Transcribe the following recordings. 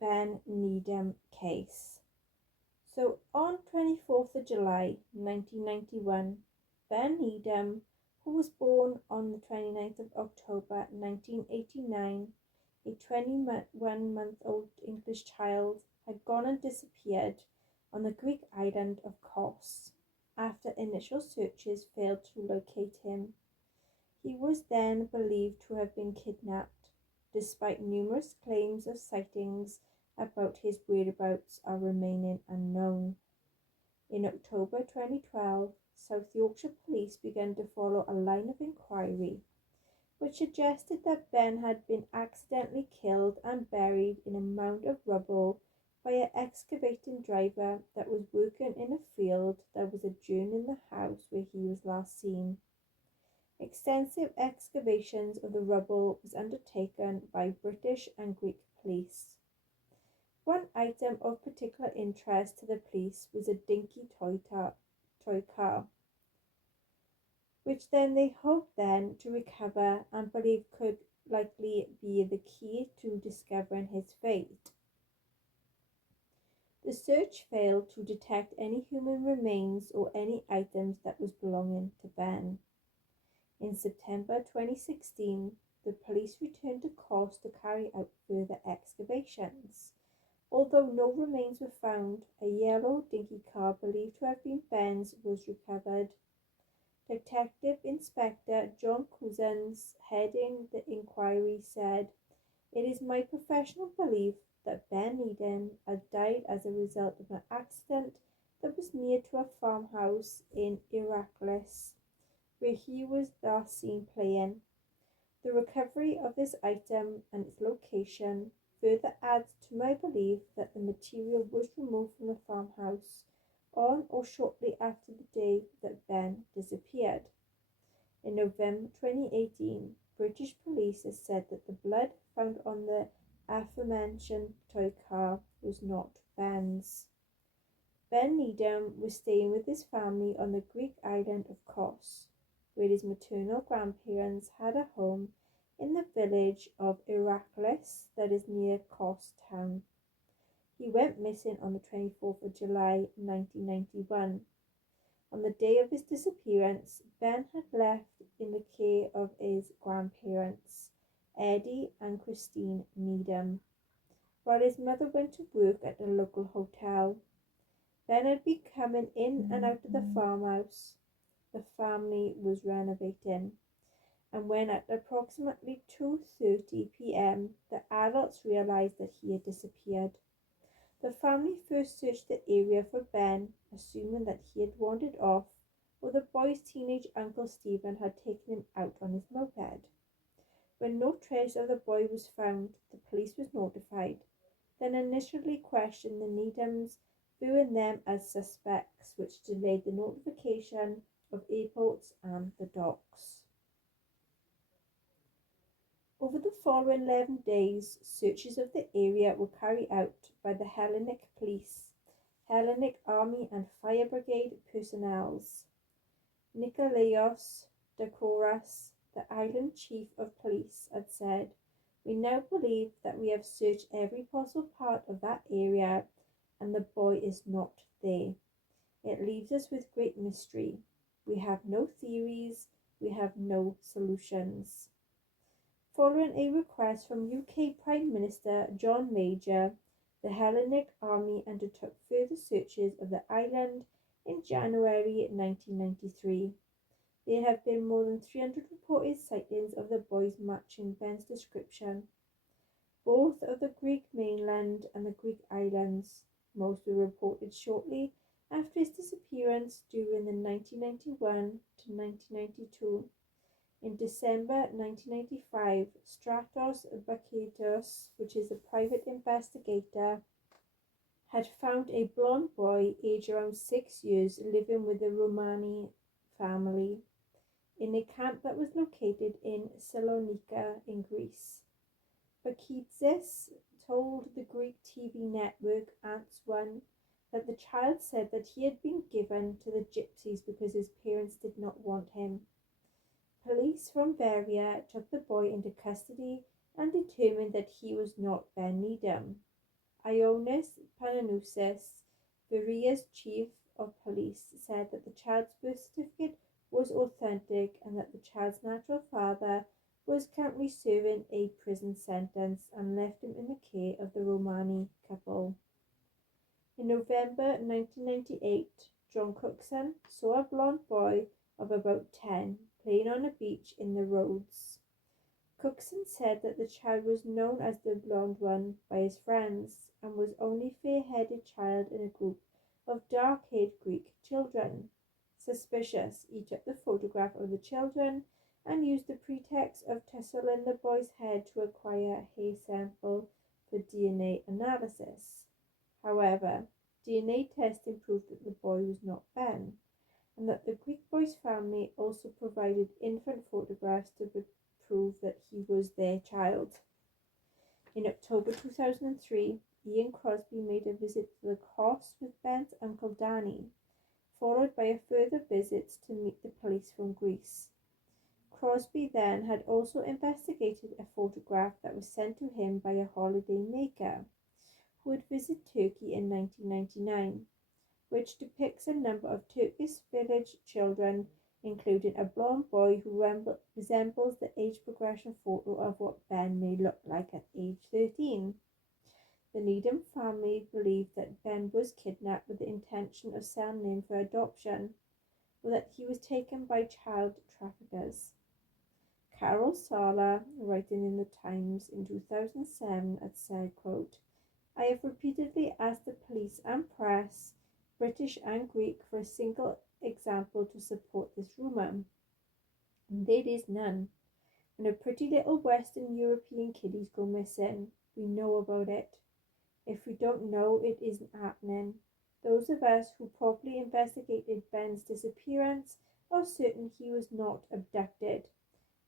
Ben Needham Case. So on 24th of July 1991, Ben Needham, who was born on the 29th of October 1989, a 21-month-old English child, had gone and disappeared on the Greek island of Kos after initial searches failed to locate him. He was then believed to have been kidnapped, despite numerous claims of sightings about his whereabouts are remaining unknown. In October 2012, South Yorkshire Police began to follow a line of inquiry which suggested that Ben had been accidentally killed and buried in a mound of rubble by an excavating driver that was working in a field that was adjoining the house where he was last seen. Extensive excavations of the rubble was undertaken by British and Greek police. One item of particular interest to the police was a dinky toy car, which then they hoped then to recover and believe could likely be the key to discovering his fate. The search failed to detect any human remains or any items that was belonging to Ben. In September 2016, the police returned to Kos to carry out further excavations. Although no remains were found, a yellow dinky car believed to have been Ben's was recovered. Detective Inspector John Cousins, heading the inquiry, said, "It is my professional belief that Ben Needham had died as a result of an accident that was near to a farmhouse in Heracles, where he was last seen playing. The recovery of this item and its location further adds to my belief that the material was removed from the farmhouse on or shortly after the day that Ben disappeared." In November 2018, British police has said that the blood found on the aforementioned toy car was not Ben's. Ben Needham was staying with his family on the Greek island of Kos, where his maternal grandparents had a home in the village of Heracles that is near Kos town. He went missing on the 24th of July 1991. On the day of his disappearance, Ben had left in the care of his grandparents, Eddie and Christine Needham, while his mother went to work at the local hotel. Ben had been coming in and out of the farmhouse the family was renovating, and when at approximately 2:30 p.m. the adults realized that he had disappeared. The family first searched the area for Ben, assuming that he had wandered off or the boy's teenage uncle Stephen had taken him out on his moped. When no trace of the boy was found, the police was notified, then initially questioned the Needhams, viewing them as suspects, which delayed the notification of airports and the docks. Over the following 11 days, searches of the area were carried out by the Hellenic Police, Hellenic Army and Fire Brigade personnels. Nikolaos Dakoras, the island chief of police, had said, "We now believe that we have searched every possible part of that area and the boy is not there. It leaves us with great mystery. We have no theories, we have no solutions." Following a request from UK Prime Minister John Major, the Hellenic Army undertook further searches of the island in January 1993. There have been more than 300 reported sightings of the boys matching Ben's description, both of the Greek mainland and the Greek islands. Most were reported shortly after his disappearance during the 1991 to 1992. In December 1995, Stratos Bakatos, which is a private investigator, had found a blonde boy aged around 6 years living with the Romani family in a camp that was located in Salonika in Greece. Bakitsis told the Greek TV network Ants One that the child said that he had been given to the gypsies because his parents did not want him. Police from Varia took the boy into custody and determined that he was not Ben Needham. Ioannis Pananusis, Veria's chief of police, said that the child's birth certificate was authentic and that the child's natural father was currently serving a prison sentence and left him in the care of the Romani couple. In November 1998, John Cookson saw a blond boy of about 10 playing on a beach in the Rhodes. Cookson said that the child was known as the blonde one by his friends and was only fair-headed child in a group of dark-haired Greek children. Suspicious, he took the photograph of the children and used the pretext of tussling the boy's head to acquire a hair sample for DNA analysis. However, DNA testing proved that the boy was not Ben, and that the Greek boy's family also provided infant photographs to prove that he was their child. In October 2003, Ian Crosby made a visit to the Kos with Ben's uncle Danny, followed by a further visit to meet the police from Greece. Crosby then had also investigated a photograph that was sent to him by a holiday maker who had visited Turkey in 1999, which depicts a number of Turkish village children, including a blonde boy who resembles the age progression photo of what Ben may look like at age 13. The Needham family believed that Ben was kidnapped with the intention of selling him for adoption, or that he was taken by child traffickers. Carol Sala, writing in the Times in 2007, had said, quote, "I have repeatedly asked the police and press, British and Greek, for a single example to support this rumour. And there is none. When a pretty little Western European kiddies go missing, we know about it. If we don't know, it isn't happening. Those of us who properly investigated Ben's disappearance are certain he was not abducted.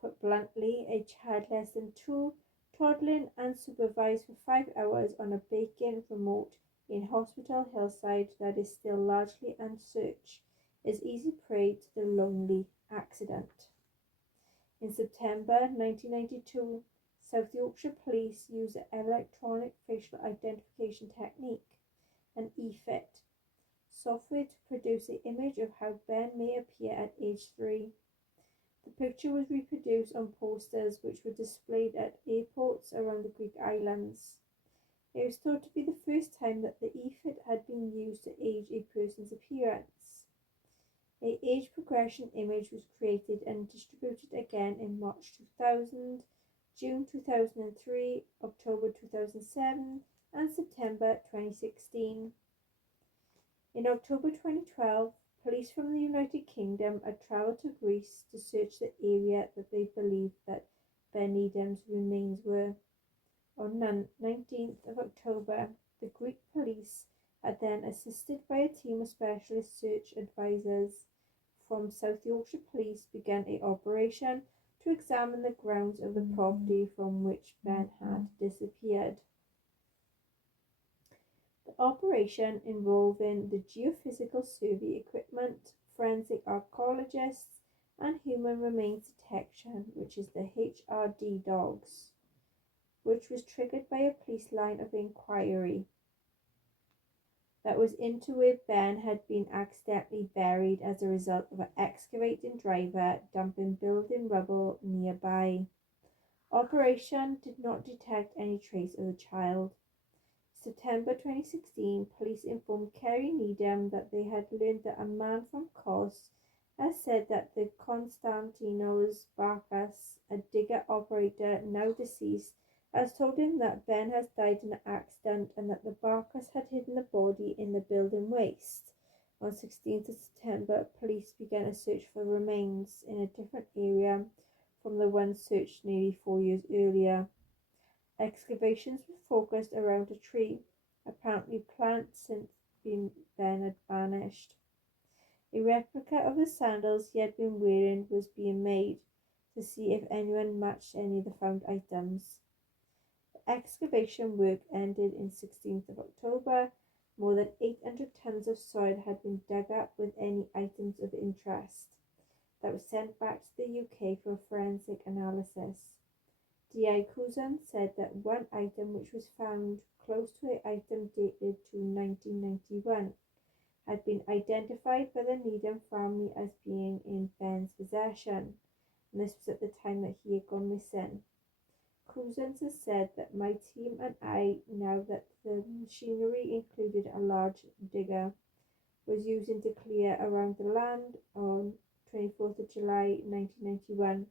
Put bluntly, a child less than 2, toddling unsupervised for 5 hours on a vacant remote in Hospital Hillside that is still largely unsearched, is easy prey to the lonely accident." In September 1992, South Yorkshire Police used the electronic facial identification technique, an EFIT, software to produce an image of how Ben may appear at age 3. The picture was reproduced on posters which were displayed at airports around the Greek islands. It was thought to be the first time that the EFIT had been used to age a person's appearance. A age progression image was created and distributed again in March 2000, June 2003, October 2007, and September 2016. In October 2012, police from the United Kingdom had travelled to Greece to search the area that they believed that Ben Needham's remains were. On 19th of October, the Greek police had then, assisted by a team of specialist search advisors from South Yorkshire Police, began an operation to examine the grounds of the property from which Ben had disappeared. The operation, involving the geophysical survey equipment, forensic archaeologists, and human remains detection, which is the HRD dogs, which was triggered by a police line of inquiry that was into where Ben had been accidentally buried as a result of an excavating driver dumping building rubble nearby. Operation did not detect any trace of the child. September 2016, police informed Kerry Needham that they had learned that a man from Kos has said that the Konstantinos Barkas, a digger operator now deceased, has told him that Ben has died in an accident and that the Barkas had hidden the body in the building waste. On 16th of September, police began a search for remains in a different area from the one searched nearly 4 years earlier. Excavations were focused around a tree, apparently planted since Ben had vanished. A replica of the sandals he had been wearing was being made to see if anyone matched any of the found items. The excavation work ended on 16th of October. More than 800 tons of soil had been dug up with any items of interest that was sent back to the UK for forensic analysis. D.I. Couzon said that one item which was found close to an item dated to 1991 had been identified by the Needham family as being in Ben's possession, and this was at the time that he had gone missing. Cousins has said that my team and I, now that the machinery included a large digger, was using to clear around the land on 24th of July 1991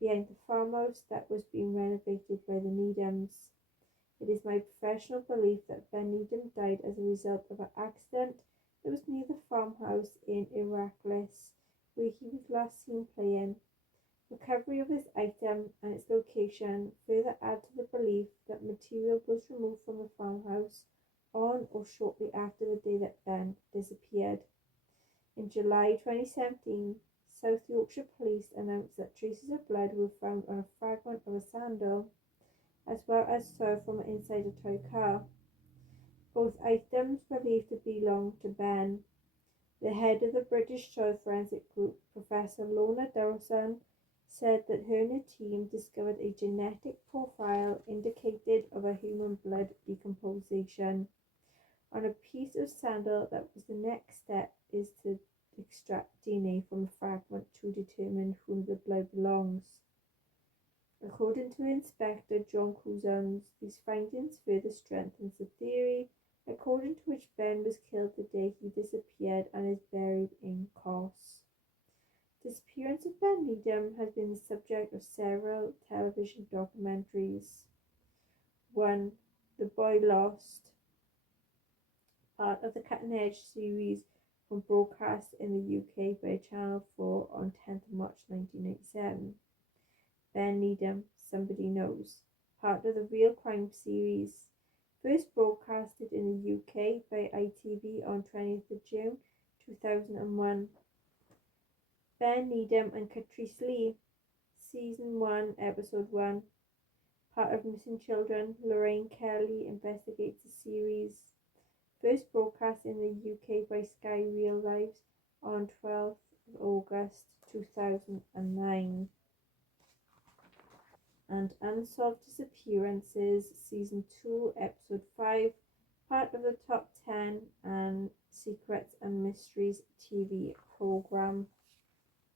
behind the farmhouse that was being renovated by the Needhams. It is my professional belief that Ben Needham died as a result of an accident that was near the farmhouse in Heracles, where he was last seen playing. Recovery of this item and its location further add to the belief that material was removed from the farmhouse on or shortly after the day that Ben disappeared. In July 2017, South Yorkshire Police announced that traces of blood were found on a fragment of a sandal, as well as soil from inside a toy car. Both items believed to belong to Ben. The head of the British Soil Forensic Group, Professor Lorna Dawson, said that her and her team discovered a genetic profile indicated of a human blood decomposition on a piece of sandal. That was the next step, is to extract DNA from a fragment to determine whom the blood belongs. According to Inspector John Couzons, these findings further strengthens the theory according to which Ben was killed the day he disappeared and is buried in Kos. The disappearance of Ben Needham has been the subject of several television documentaries. 1. The Boy Lost, part of the Cutting Edge series, was broadcast in the UK by Channel 4 on 10th of March 1987. Ben Needham, Somebody Knows, part of the Real Crime series, first broadcasted in the UK by ITV on 20th of June 2001. Ben Needham and Catrice Lee, Season 1, Episode 1, part of Missing Children, Lorraine Kelly Investigates the series, first broadcast in the UK by Sky Real Lives on 12th of August 2009. And Unsolved Disappearances, Season 2, Episode 5, part of the Top 10 and Secrets and Mysteries TV program.